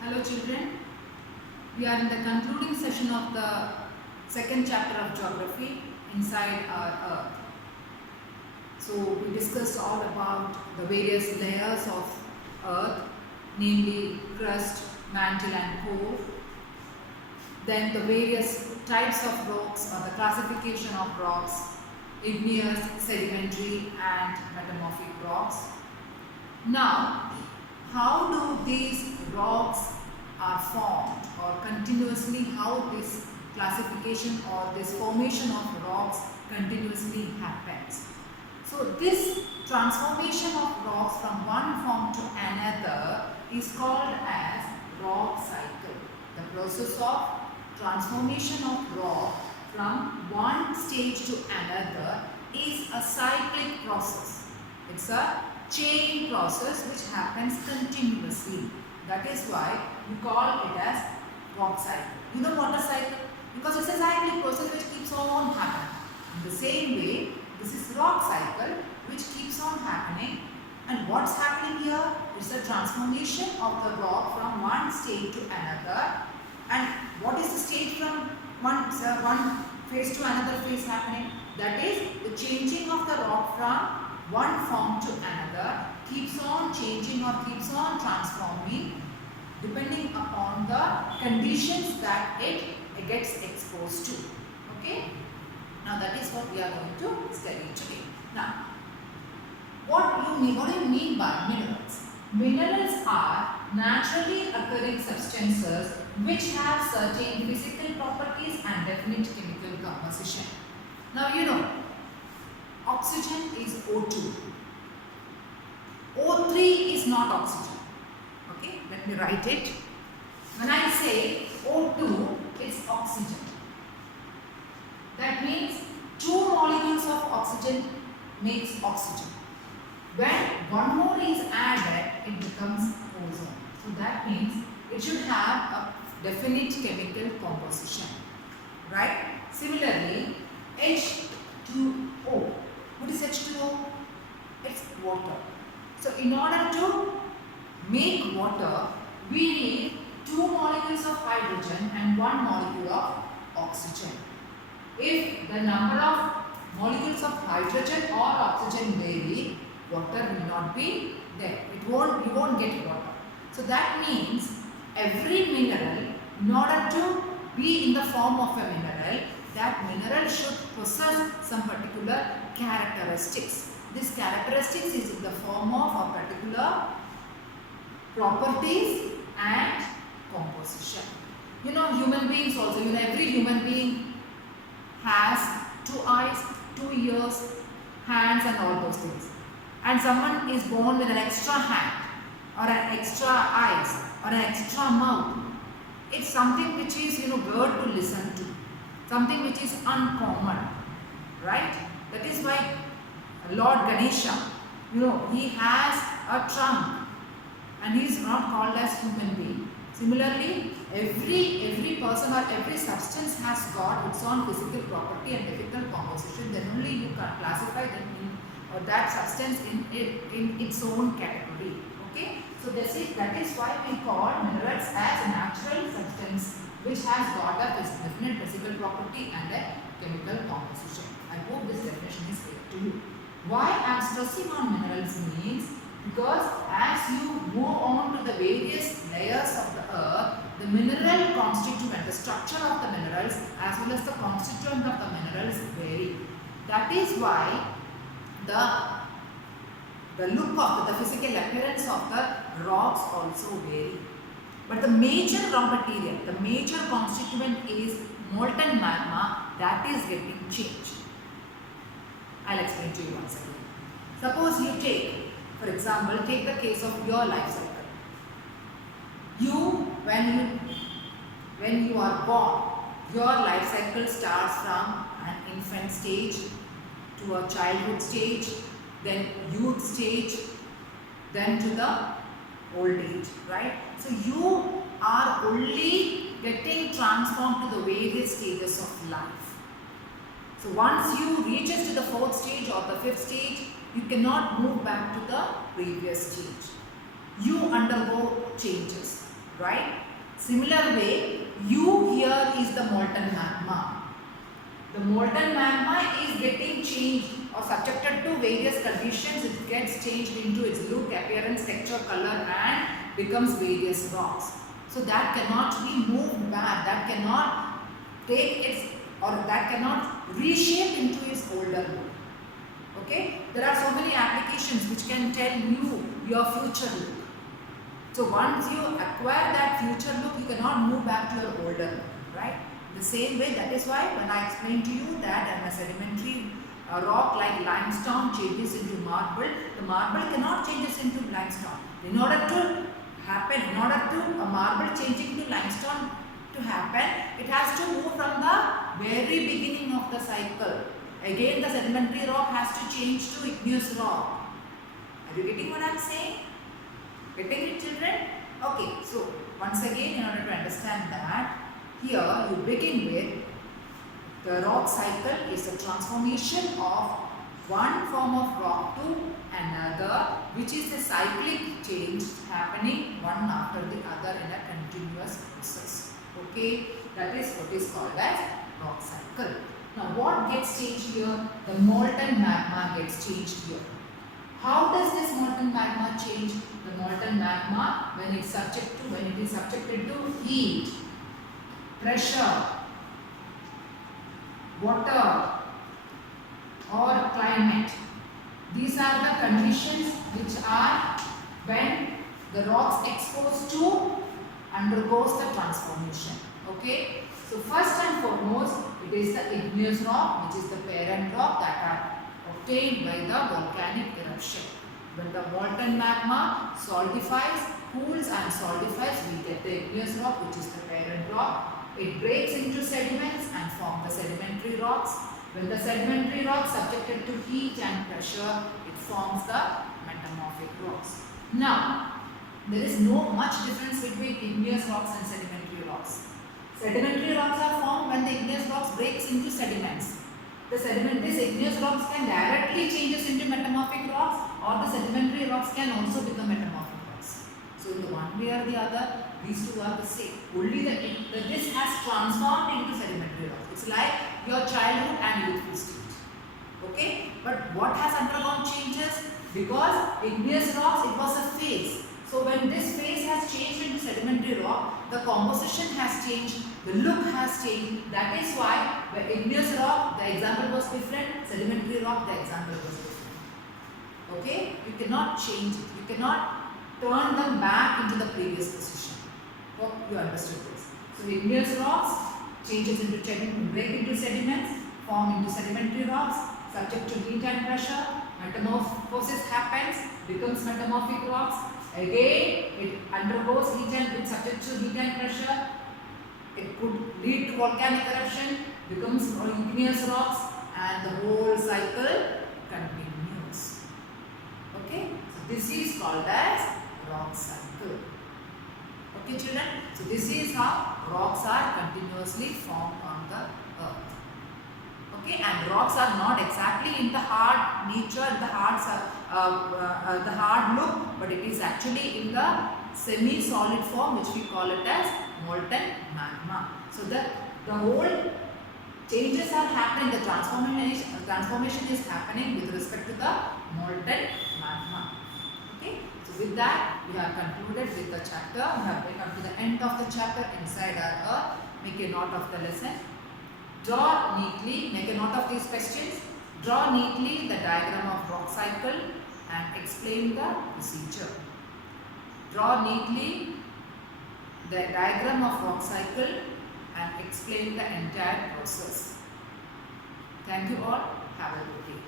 Hello children, we are in the concluding session of the second chapter of geography inside our earth. So we discussed all about the various layers of earth, namely crust, mantle and core. Then the various types of rocks or the classification of rocks, igneous, sedimentary and metamorphic rocks. Now, how do these rocks are formed, or continuously how this classification or this formation of rocks continuously happens? So this transformation of rocks from one form to another is called as rock cycle. The process of transformation of rock from one stage to another is a cyclic process. It's a chain process which happens continuously. That is why we call it as rock cycle. You know what a cycle? Because it's a cyclic process which keeps on happening. In the same way, this is rock cycle which keeps on happening. And what's happening here? It's a transformation of the rock from one state to another. And what is the state from one phase to another phase happening? That is the changing of the rock from one form to another, keeps on changing or keeps on transforming depending upon the conditions that it gets exposed to. Okay? Now that is what we are going to study today. Now, what do you mean by minerals? Minerals are naturally occurring substances which have certain physical properties and definite chemical composition. Now you know, oxygen is O2. O3 is not oxygen. Okay, let me write it. When I say O2, it's oxygen. That means two molecules of oxygen makes oxygen. When one more is added, it becomes ozone. So that means it should have a definite chemical composition. Right? Similarly, H2O. What is H2O? It's water. So in order to make water, we need two molecules of hydrogen and one molecule of oxygen. If the number of molecules of hydrogen or oxygen vary, water will not be there. You won't get water. So that means every mineral, in order to be in the form of a mineral, that mineral should possess some particular characteristics. This characteristics is in the form of a particular properties and composition. You know, human beings also, every human being has two eyes, 2 ears, hands and all those things. And someone is born with an extra hand or an extra eyes or an extra mouth. It's something which is, good to listen to. Something which is uncommon, right? That is why Lord Ganesha, he has a trunk and he is not called as human being. Similarly, every person or every substance has got its own physical property and chemical composition. Then only you can classify them in that substance in its own category. Okay? So that is why we call minerals as a natural substance which has got a definite physical property and a chemical composition. I hope this definition is clear to you. Why I am stressing on minerals means because as you move on to the various layers of the earth, the mineral constituent, the structure of the minerals as well as the constituent of the minerals vary. That is why the look of the physical appearance of the rocks also vary. But the major raw material, the major constituent is molten magma that is getting changed. I'll explain to you once again. Suppose you take, for example, take the case of your life cycle. When you are born, your life cycle starts from an infant stage to a childhood stage, then youth stage, then to the old age, right? So you are only getting transformed to the various stages of life. So once you reaches to the 4th stage or the 5th stage, you cannot move back to the previous stage. You undergo changes. right? Similar way, U here is the molten magma. The molten magma is getting changed or subjected to various conditions. It gets changed into its look, appearance, texture, color and becomes various rocks. So that cannot be moved back, that cannot take its or that cannot reshape into its older look. Okay, there are so many applications which can tell you your future look. So once you acquire that future look, you cannot move back to your older look, right? The same way, that is why when I explained to you that a sedimentary rock like limestone changes into marble, the marble cannot change into limestone. In order to happen, in order to a marble changing to limestone to happen, it has to move from the very beginning of the cycle. Again, the sedimentary rock has to change to igneous rock. Are you getting what I am saying? Getting it, children? Okay, so once again, in order to understand that, here you begin with the rock cycle is a transformation of one form of rock to another, which is the cyclic change happening one after the other in a continuous process. Okay, that is what is called as rock cycle. Now what gets changed here? The molten magma gets changed here. How does this molten magma change? The molten magma, when it is subjected to heat, pressure, water or climate. These are the conditions which are when the rocks exposed to undergoes the transformation. Okay. So first and foremost, it is the igneous rock, which is the parent rock that are obtained by the volcanic eruption. When the molten magma solidifies, cools and solidifies, we get the igneous rock, which is the parent rock. It breaks into sediments and forms the sedimentary rocks. When the sedimentary rocks subjected to heat and pressure, it forms the metamorphic rocks. Now, there is no much difference between igneous rocks and sedimentary rocks. Sedimentary rocks are formed when the igneous rocks breaks into sediments. These igneous rocks can directly changes into metamorphic rocks, or the sedimentary rocks can also become metamorphic rocks. So in the one way or the other, these two are the same. Only this has transformed into sedimentary rocks. It's like your childhood and youthful state. Okay? But what has undergone changes? Because igneous rocks, it was a phase. So when this phase has changed into sedimentary rock, the composition has changed, the look has changed. That is why the igneous rock, the example was different, sedimentary rock, the example was different. Okay? You cannot change it. You cannot turn them back into the previous position. Hope you understood this. So igneous rocks changes into break into sediments, form into sedimentary rocks, subject to heat and pressure, metamorphosis happens, becomes metamorphic rocks. Again, it undergoes heat and it's subject to heat and pressure. It could lead to volcanic eruption, becomes igneous rocks, and the whole cycle continues. Okay, so this is called as rock cycle. Okay, children. So this is how rocks are continuously formed on the earth. Okay, and rocks are not exactly in the hard nature, the hard look, but it is actually in the semi-solid form, which we call it as molten magma. So the whole changes are happening, the transformation is happening with respect to the molten magma. Okay, so with that we have concluded with the chapter. We have come to the end of the chapter inside our earth. Make a note of the lesson. Draw neatly, make a note of these questions. Draw neatly the diagram of rock cycle and explain the procedure. Draw neatly the diagram of rock cycle and explain the entire process. Thank you all. Have a good day.